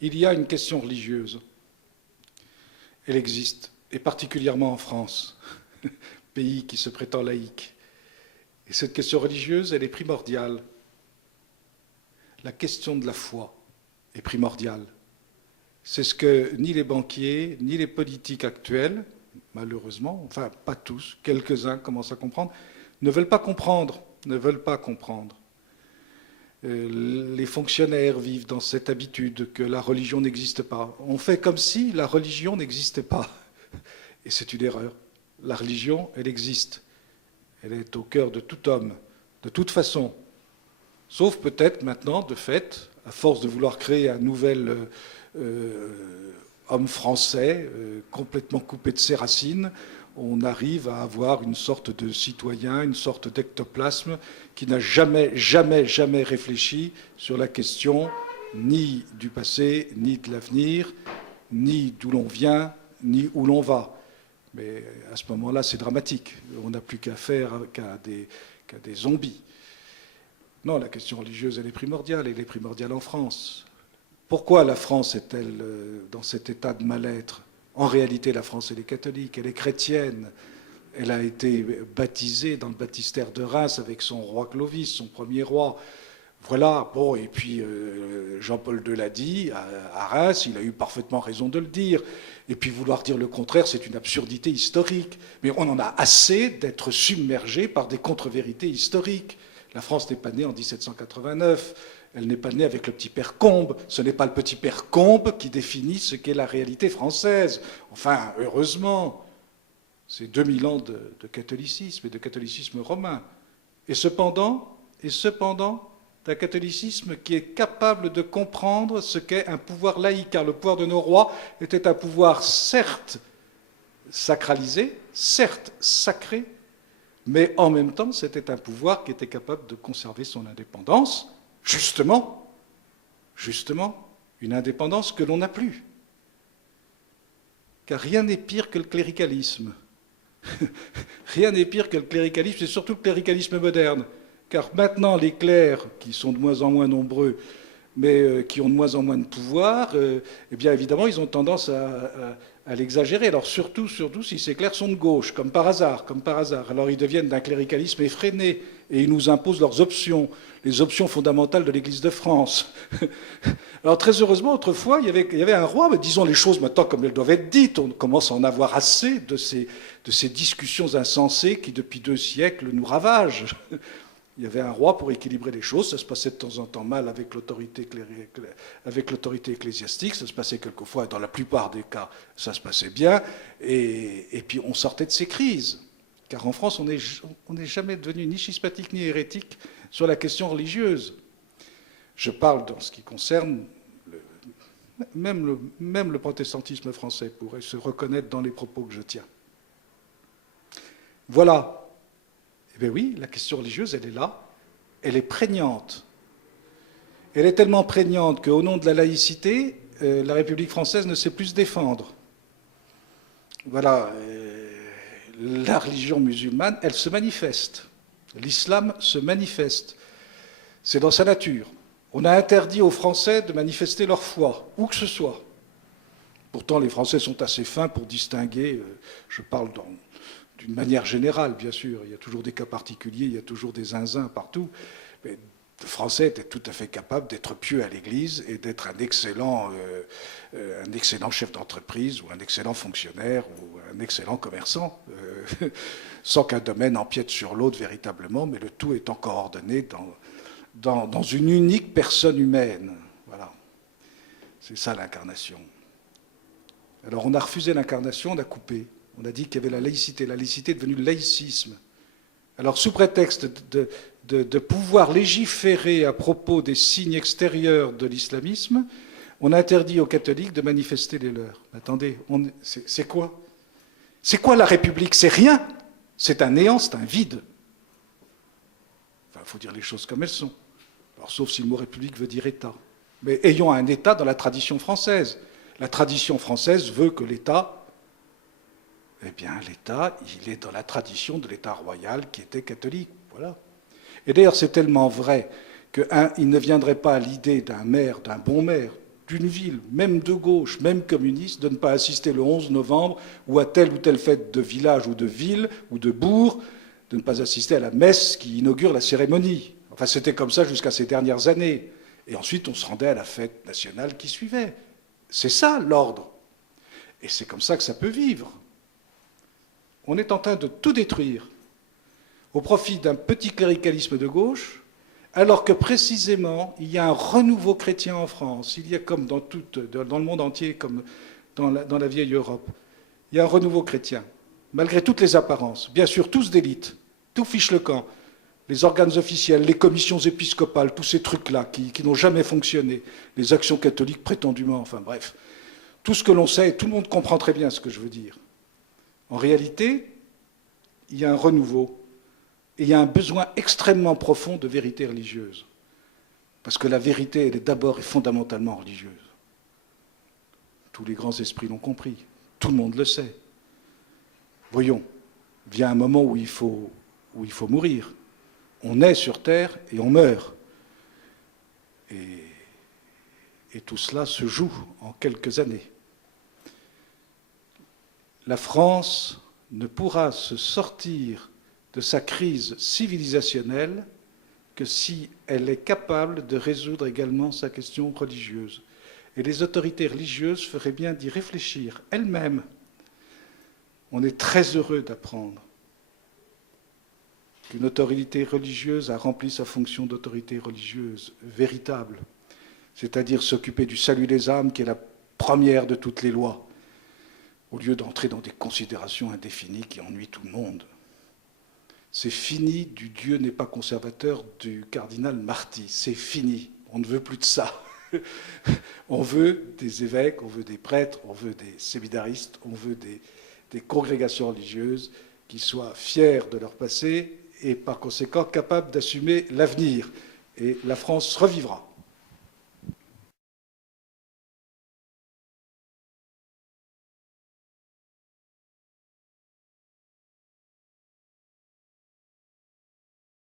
Il y a une question religieuse. Elle existe, et particulièrement en France, pays qui se prétend laïque. Et cette question religieuse, elle est primordiale. La question de la foi est primordiale. C'est ce que ni les banquiers, ni les politiques actuels, malheureusement, enfin pas tous, quelques-uns commencent à comprendre, ne veulent pas comprendre, ne veulent pas comprendre. Les fonctionnaires vivent dans cette habitude que la religion n'existe pas. On fait comme si la religion n'existait pas. Et c'est une erreur. La religion, elle existe. Elle est au cœur de tout homme, de toute façon. Sauf peut-être maintenant, de fait, à force de vouloir créer un nouvel homme français, complètement coupé de ses racines, on arrive à avoir une sorte de citoyen, une sorte d'ectoplasme qui n'a jamais, jamais, jamais réfléchi sur la question ni du passé, ni de l'avenir, ni d'où l'on vient, ni où l'on va. Mais à ce moment-là, c'est dramatique. On n'a plus qu'à faire qu'à des zombies. Non, la question religieuse, elle est primordiale en France. Pourquoi la France est-elle dans cet état de mal-être? En réalité, la France, elle est catholique, elle est chrétienne. Elle a été baptisée dans le baptistère de Reims avec son roi Clovis, son premier roi. Voilà, bon, et puis Jean-Paul II l'a dit à Reims, il a eu parfaitement raison de le dire. Et puis vouloir dire le contraire, c'est une absurdité historique. Mais on en a assez d'être submergé par des contre-vérités historiques. La France n'est pas née en 1789. Elle n'est pas née avec le petit père Combes. Ce n'est pas le petit père Combes qui définit ce qu'est la réalité française. Enfin, heureusement, c'est 2000 ans de catholicisme et de catholicisme romain. Et cependant, d'un catholicisme qui est capable de comprendre ce qu'est un pouvoir laïque, car le pouvoir de nos rois était un pouvoir certes sacralisé, certes sacré, mais en même temps, c'était un pouvoir qui était capable de conserver son indépendance, justement, une indépendance que l'on n'a plus. Car rien n'est pire que le cléricalisme. Rien n'est pire que le cléricalisme, et surtout le cléricalisme moderne. Car maintenant, les clercs, qui sont de moins en moins nombreux, mais qui ont de moins en moins de pouvoir, eh bien évidemment, ils ont tendance à l'exagérer. Alors surtout si ces clercs sont de gauche, comme par hasard. Alors ils deviennent d'un cléricalisme effréné, et ils nous imposent leurs options, les options fondamentales de l'Église de France. Alors très heureusement, autrefois, il y avait un roi, mais disons les choses maintenant comme elles doivent être dites. On commence à en avoir assez de ces discussions insensées qui, depuis 2 siècles, nous ravagent. Il y avait un roi pour équilibrer les choses, ça se passait de temps en temps mal avec l'autorité ecclésiastique, ça se passait quelquefois, dans la plupart des cas, ça se passait bien, et puis on sortait de ces crises. Car en France, on n'est jamais devenu ni schismatique ni hérétique sur la question religieuse. Je parle dans ce qui concerne même le protestantisme français pourrait se reconnaître dans les propos que je tiens. Voilà. Eh bien oui, la question religieuse, elle est là, elle est prégnante. Elle est tellement prégnante qu'au nom de la laïcité, la République française ne sait plus se défendre. Voilà, la religion musulmane, elle se manifeste. L'islam se manifeste. C'est dans sa nature. On a interdit aux Français de manifester leur foi, où que ce soit. Pourtant, les Français sont assez fins pour distinguer, je parle d'une manière générale, bien sûr, il y a toujours des cas particuliers, il y a toujours des zinzins partout, mais le Français était tout à fait capable d'être pieux à l'Église et d'être un excellent chef d'entreprise ou un excellent fonctionnaire ou un excellent commerçant, sans qu'un domaine empiète sur l'autre véritablement, mais le tout étant coordonné dans une unique personne humaine. Voilà. C'est ça l'incarnation. Alors on a refusé l'incarnation, on a coupé. On a dit qu'il y avait la laïcité. La laïcité est devenue le laïcisme. Alors, sous prétexte de pouvoir légiférer à propos des signes extérieurs de l'islamisme, on a interdit aux catholiques de manifester les leurs. Attendez, c'est quoi? C'est quoi la République? C'est rien. C'est un néant, c'est un vide. Enfin, il faut dire les choses comme elles sont. Alors, sauf si le mot République veut dire État. Mais ayons un État dans la tradition française. La tradition française veut que l'État... Eh bien, l'État, il est dans la tradition de l'État royal qui était catholique. Voilà. Et d'ailleurs, c'est tellement vrai qu'il ne viendrait pas à l'idée d'un maire, d'un bon maire, d'une ville, même de gauche, même communiste, de ne pas assister le 11 novembre ou à telle ou telle fête de village ou de ville ou de bourg, de ne pas assister à la messe qui inaugure la cérémonie. Enfin, c'était comme ça jusqu'à ces dernières années. Et ensuite, on se rendait à la fête nationale qui suivait. C'est ça, l'ordre. Et c'est comme ça que ça peut vivre. On est en train de tout détruire au profit d'un petit cléricalisme de gauche, alors que précisément, il y a un renouveau chrétien en France. Il y a comme dans le monde entier, comme dans la vieille Europe, il y a un renouveau chrétien, malgré toutes les apparences. Bien sûr, tous d'élite, tout fiche le camp. Les organes officiels, les commissions épiscopales, tous ces trucs-là qui n'ont jamais fonctionné, les actions catholiques prétendument, enfin bref. Tout ce que l'on sait, tout le monde comprend très bien ce que je veux dire. En réalité, il y a un renouveau et il y a un besoin extrêmement profond de vérité religieuse. Parce que la vérité, elle est d'abord et fondamentalement religieuse. Tous les grands esprits l'ont compris. Tout le monde le sait. Voyons, vient un moment où il faut mourir. On est sur Terre et on meurt. Et tout cela se joue en quelques années. La France ne pourra se sortir de sa crise civilisationnelle que si elle est capable de résoudre également sa question religieuse. Et les autorités religieuses feraient bien d'y réfléchir elles-mêmes. On est très heureux d'apprendre qu'une autorité religieuse a rempli sa fonction d'autorité religieuse véritable, c'est-à-dire s'occuper du salut des âmes, qui est la première de toutes les lois, au lieu d'entrer dans des considérations indéfinies qui ennuient tout le monde. C'est fini du Dieu n'est pas conservateur du cardinal Marty. C'est fini. On ne veut plus de ça. On veut des évêques, on veut des prêtres, on veut des séminaristes, on veut des congrégations religieuses qui soient fiers de leur passé et par conséquent capables d'assumer l'avenir. Et la France revivra.